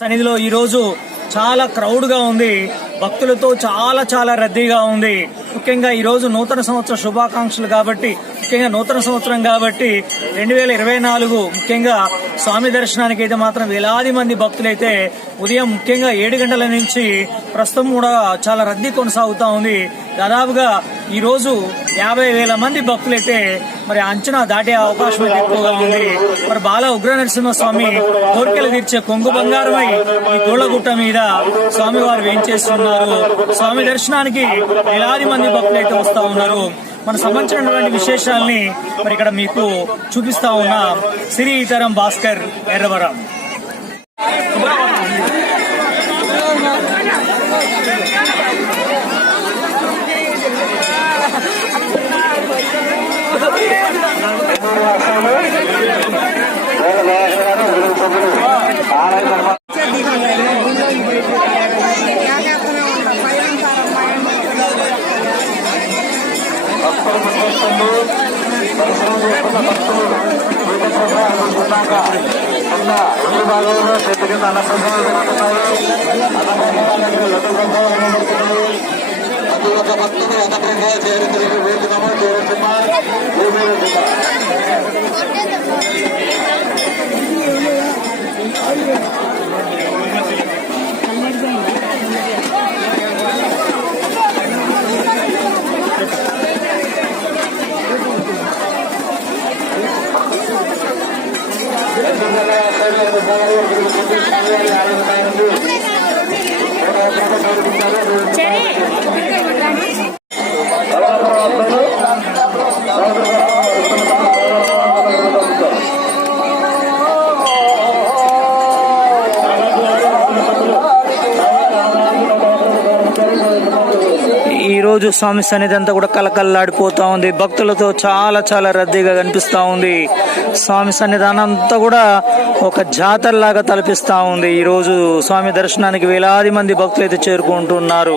సన్నిధిలో ఈ రోజు చాలా క్రౌడ్గా ఉంది. భక్తులతో చాలా చాలా రద్దీగా ఉంది. ముఖ్యంగా ఈ రోజు నూతన సంవత్సర శుభాకాంక్షలు కాబట్టి ముఖ్యంగా నూతన సంవత్సరం కాబట్టి రెండు వేల ఇరవై నాలుగు ముఖ్యంగా స్వామి దర్శనానికి అయితే మాత్రం వేలాది మంది భక్తులైతే ఉదయం ముఖ్యంగా ఏడు గంటల నుంచి ప్రస్తుతం కూడా చాలా రద్దీ కొనసాగుతా ఉంది. దాదాపుగా ఈ రోజు యాభై వేల మంది భక్తులైతే మరి అంచనా దాటే అవకాశం అయితే ఎక్కువగా ఉంది. మరి బాల ఉగ్ర నరసింహస్వామి కోరికలు తీర్చే కొంగు బంగారమై ఈ గోళ్ళగుట్ట మీద స్వామివారు వేయించేస్తున్నారు స్వామి దర్శనానికి వేలాది మంది భక్తులైతే వస్తా ఉన్నారు. మన సంబంధించినటువంటి విశేషాలని మరి ఇక్కడ మీకు చూపిస్తా ఉన్న. శ్రీ ఇతరం భాస్కర్ ఎర్రవరం. భక్తులు ఒక ప్రభుత్వ చేరుతులకు వేదికము చేరుతున్నారు భూమిలో Terima kasih. రోజు స్వామి సన్నిధి అంతా కూడా కలకల్లాడిపోతూ ఉంది. భక్తులతో చాలా చాలా రద్దీగా కనిపిస్తూ ఉంది. స్వామి సన్నిధి అంతా కూడా ఒక జాతరలాగా తలపిస్తూ ఉంది. ఈరోజు స్వామి దర్శనానికి వేలాది మంది భక్తులు అయితే చేరుకుంటున్నారు.